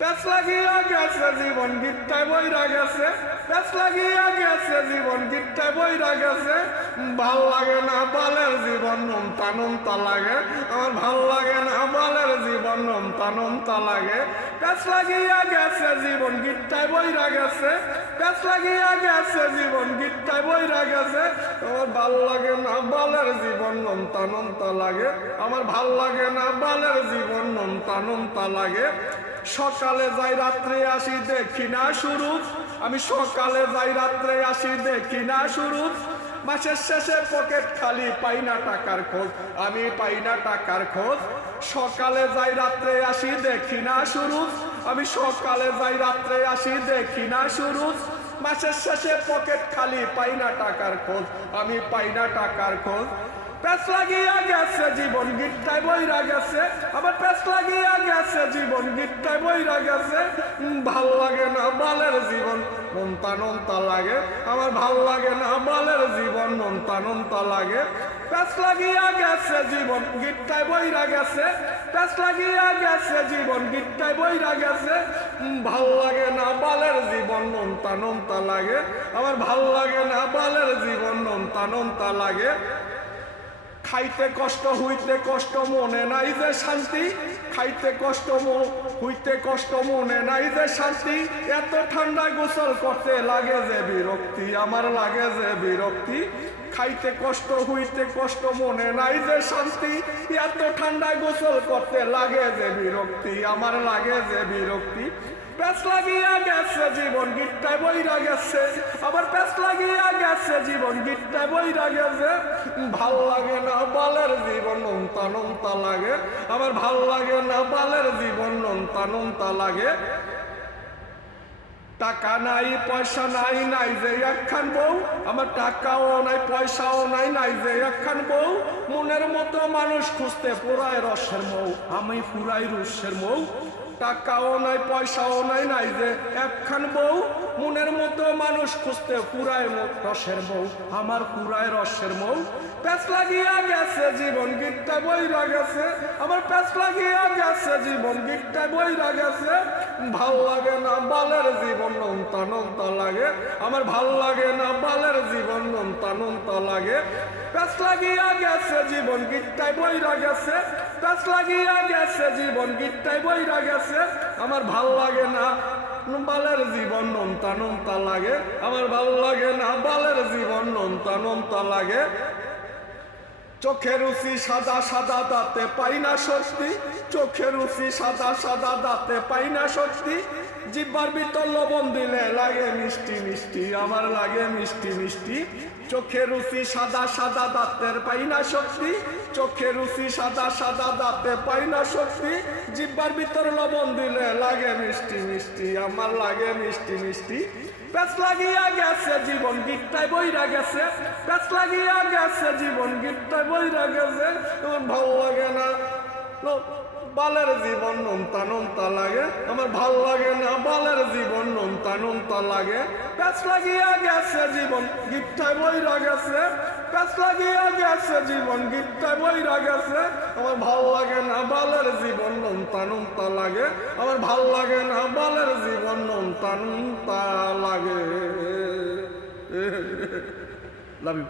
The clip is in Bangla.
পেঁচ লাগিয়া গেছে জীবন গিট্টায় বইরা গেছে, পেঁচ লাগিয়া গেছে জীবন গিট্টায় বইরা গেছে। ভাল লাগে না বালের জীবন নমতা নমতা লাগে, আমার ভাল লাগে না বালের জীবন নমতা নমতা লাগে। পেঁচ লাগিয়া গেছে জীবন গিট্টায় বইরা গেছে, পেঁচ লাগিয়া গেছে জীবন গিট্টায় বইরা গেছে। আমার ভাল লাগে না বালের জীবন নমতা নমতা লাগে, আমার ভাল লাগে না বালের জীবন নমতা নমতা লাগে। সকালে যাই রাত্রে আসি দেখি না সুরুজ, আমি সকালে যাই রাত্রে আসি দেখি না সুরুজ। মাসের শেষে পকেট খালি পাই না টাকার খোঁজ, আমি পাই না টাকার খোঁজ। সকালে যাই রাত্রে আসি দেখি না সুরুজ, আমি সকালে যাই রাত্রে আসি দেখি না সুরুজ। মাসের শেষে পকেট খালি পাই না টাকার খোঁজ, আমি পাই না টাকার খোঁজ। পেঁচ লাগিয়া গেছে জীবন গিট্টায় বইরা গেছে, আবার পেঁচ লাগিয়া গেছে জীবন গিট্টায় বইরা গেছে। ভাল লাগে না বালের জীবন নমতা নমতা লাগে, আমার ভাল লাগে না বালের জীবন নমতা নমতা লাগে। পেঁচ লাগিয়া গেছে জীবন গিট্টায় বইরা গেছে, পেঁচ লাগিয়া গেছে জীবন গিট্টায় বইরা গেছে। ভাল লাগে না বালের জীবন নমতা নমতা লাগে, আমার ভাল লাগে না বালের জীবন নমতা নমতা লাগে। খাইতে কষ্ট হইতে কষ্ট মনে নাই যে শান্তি, খাইতে কষ্ট হইতে কষ্ট মনে নাই যে শান্তি। এত ঠান্ডায় গোসল করতে লাগে যে বিরক্তি, আমার লাগে যে বিরক্তি। খাইতে কষ্ট হইতে কষ্ট মনে নাই যে শান্তি, এত ঠান্ডায় গোসল করতে লাগে যে বিরক্তি, আমার লাগে যে বিরক্তি। পেঁচ লাগিয়া গেছে জীবন গিট্টায় বইরা গেছে, আবার পেঁচ লাগিয়া গেছে জীবন গিট্টায় বইরা গেছে। ভাল লাগে না বালের জীবন নমতা নমতা লাগে, আমার ভাল লাগে না বালের জীবন নমতা নমতা লাগে। টাকা নাই পয়সা নাই, নাই যে একখান বউ, আমার টাকাও নাই পয়সাও নাই, নাই যে একখান বউ। মনের মতো মানুষ খুঁজতে পুরায় রসের মৌ, আমি পুরাই রসের মৌ। টাকাও নাই পয়সাও নাই, নাই যে একখান বউ। মনের মতো মানুষ খুঁজতে পুরায় রসের মৌ, আমার পুরায় রসের মৌ। পেঁচ লাগিয়া গেছে জীবন গিট্টায় বইরা গেছে, আমার পেঁচ লাগিয়া গেছে জীবন গিট্টায় বইরা গেছে। ভাল লাগে না বালের জীবন নমতা নমতা লাগে, আমার ভাল লাগে না বালের জীবন নমতা নমতা লাগে। পেঁচ লাগিয়া গেছে জীবন গিট্টায় বইরা গেছে, পেঁচ লাগিয়া গেছে জীবন গিট্টায় বইরা গেছে। আমার ভাল লাগে না বালের জীবন নমতা নমতা লাগে, আমার ভাল লাগে না বালের জীবন নমতা নমতা লাগে। চোখের রুচি সাদা সাদা দাঁতে পাই না সত্যি, চোখের রুচি সাদা সাদা দাঁতে পাই না সত্যি। জিহ্বার ভিতর লবণ দিলে লাগে মিষ্টি মিষ্টি, আমার লাগে মিষ্টি মিষ্টি। চোখের রুচি সাদা সাদা দাঁতের পাই না শক্তি, চোখের রুচি সাদা সাদা দাঁতে পাই না শক্তি। জিহ্বার ভিতর লবণ দিলে লাগে মিষ্টি মিষ্টি, আমার লাগে মিষ্টি মিষ্টি। পেঁচ লাগিয়া গেছে জীবন গিট্টায় বইরা গেছে, পেঁচ লাগিয়া গেছে জীবন গিট্টায় বইরা গেছে। আমার ভাল লাগে না বালের জীবন নমতা নমতা লাগে, আমার ভাল লাগে না বালের জীবন নমতা নমতা লাগে। পেঁচ লাগিয়া গেছে জীবন গিট্টায় বইরা গেছে, পেঁচ লাগিয়া গেছে জীবন গিট্টায় বইরা গেছে। আমার ভাল লাগে না বালের জীবন নমতা নমতা লাগে, আমার ভাল লাগে না বালের জীবন নমতা নমতা লাগে। Love you.